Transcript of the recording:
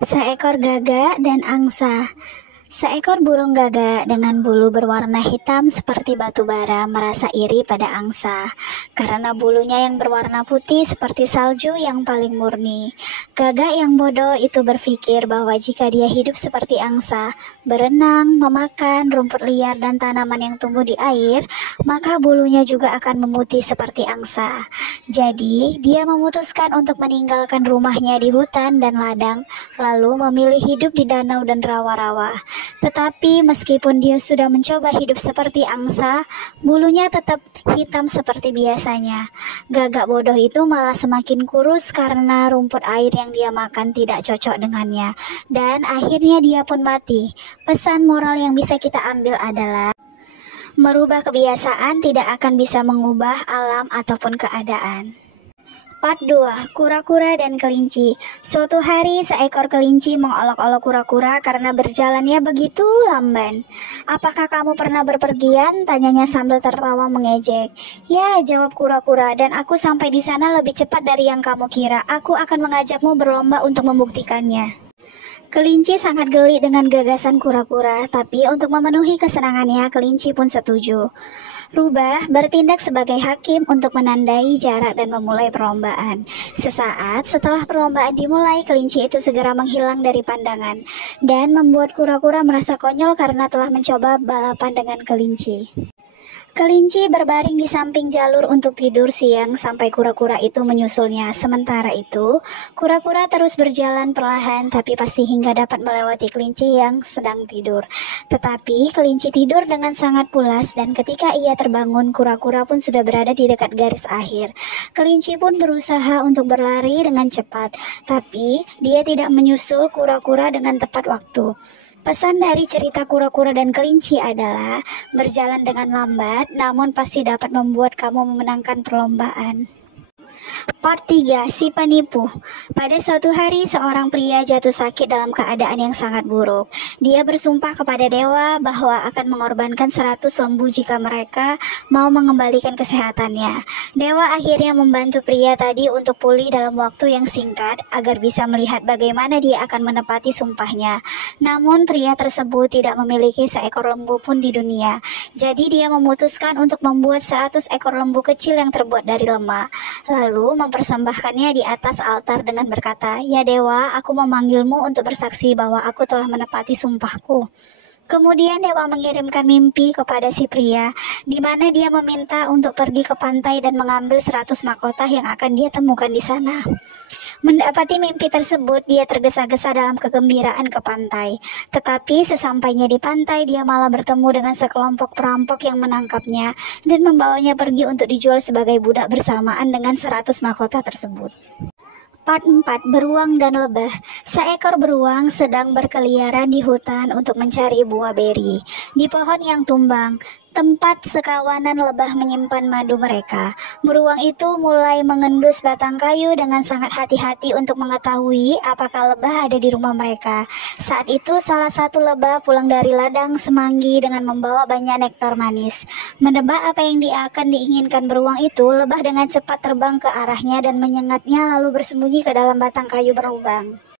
Seekor gagak dan angsa. Seekor burung gagak dengan bulu berwarna hitam seperti batu bara merasa iri pada angsa karena bulunya yang berwarna putih seperti salju yang paling murni. Gagak yang bodoh itu berpikir bahwa jika dia hidup seperti angsa, berenang, memakan rumput liar dan tanaman yang tumbuh di air, maka bulunya juga akan memutih seperti angsa. Jadi, dia memutuskan untuk meninggalkan rumahnya di hutan dan ladang, lalu memilih hidup di danau dan rawa-rawa. Tetapi meskipun dia sudah mencoba hidup seperti angsa, bulunya tetap hitam seperti biasanya. Gagak bodoh itu malah semakin kurus karena rumput air yang dia makan tidak cocok dengannya. Dan akhirnya dia pun mati. Pesan moral yang bisa kita ambil adalah merubah kebiasaan tidak akan bisa mengubah alam ataupun keadaan. Part 2. Kura-kura dan kelinci. Suatu hari seekor kelinci mengolok-olok kura-kura karena berjalannya begitu lamban. "Apakah kamu pernah berpergian?" tanyanya sambil tertawa mengejek. "Ya," jawab kura-kura, "dan aku sampai di sana lebih cepat dari yang kamu kira. Aku akan mengajakmu berlomba untuk membuktikannya." Kelinci sangat geli dengan gagasan kura-kura, tapi untuk memenuhi kesenangannya, kelinci pun setuju. Rubah bertindak sebagai hakim untuk menandai jarak dan memulai perlombaan. Sesaat setelah perlombaan dimulai, kelinci itu segera menghilang dari pandangan dan membuat kura-kura merasa konyol karena telah mencoba balapan dengan kelinci. Kelinci berbaring di samping jalur untuk tidur siang sampai kura-kura itu menyusulnya. Sementara itu, kura-kura terus berjalan perlahan tapi pasti hingga dapat melewati kelinci yang sedang tidur. Tetapi kelinci tidur dengan sangat pulas dan ketika ia terbangun, kura-kura pun sudah berada di dekat garis akhir. Kelinci pun berusaha untuk berlari dengan cepat, tapi dia tidak menyusul kura-kura dengan tepat waktu. Pesan dari cerita kura-kura dan kelinci adalah berjalan dengan lambat namun pasti dapat membuat kamu memenangkan perlombaan. Part 3. Si penipu. Pada suatu hari seorang pria jatuh sakit dalam keadaan yang sangat buruk. Dia bersumpah kepada dewa bahwa akan mengorbankan 100 lembu jika mereka mau mengembalikan kesehatannya. Dewa akhirnya membantu pria tadi untuk pulih dalam waktu yang singkat agar bisa melihat bagaimana dia akan menepati sumpahnya. Namun pria tersebut tidak memiliki seekor lembu pun di dunia. Jadi dia memutuskan untuk membuat 100 ekor lembu kecil yang terbuat dari lemak. Lalu mempersembahkannya di atas altar dengan berkata, "Ya dewa, aku memanggilmu untuk bersaksi bahwa aku telah menepati sumpahku." Kemudian dewa mengirimkan mimpi kepada si pria, di mana dia meminta untuk pergi ke pantai dan mengambil 100 mahkota yang akan dia temukan di sana. Mendapati mimpi tersebut, dia tergesa-gesa dalam kegembiraan ke pantai. Tetapi sesampainya di pantai, dia malah bertemu dengan sekelompok perampok yang menangkapnya dan membawanya pergi untuk dijual sebagai budak bersamaan dengan 100 mahkota tersebut. Part 4. Beruang dan lebah. Seekor beruang sedang berkeliaran di hutan untuk mencari buah beri. Di pohon yang tumbang, tempat sekawanan lebah menyimpan madu mereka. Beruang itu mulai mengendus batang kayu dengan sangat hati-hati untuk mengetahui apakah lebah ada di rumah mereka. Saat itu salah satu lebah pulang dari ladang semanggi dengan membawa banyak nektar manis. Menebak apa yang akan diinginkan beruang itu, lebah dengan cepat terbang ke arahnya dan menyengatnya lalu bersembunyi ke dalam batang kayu berlubang.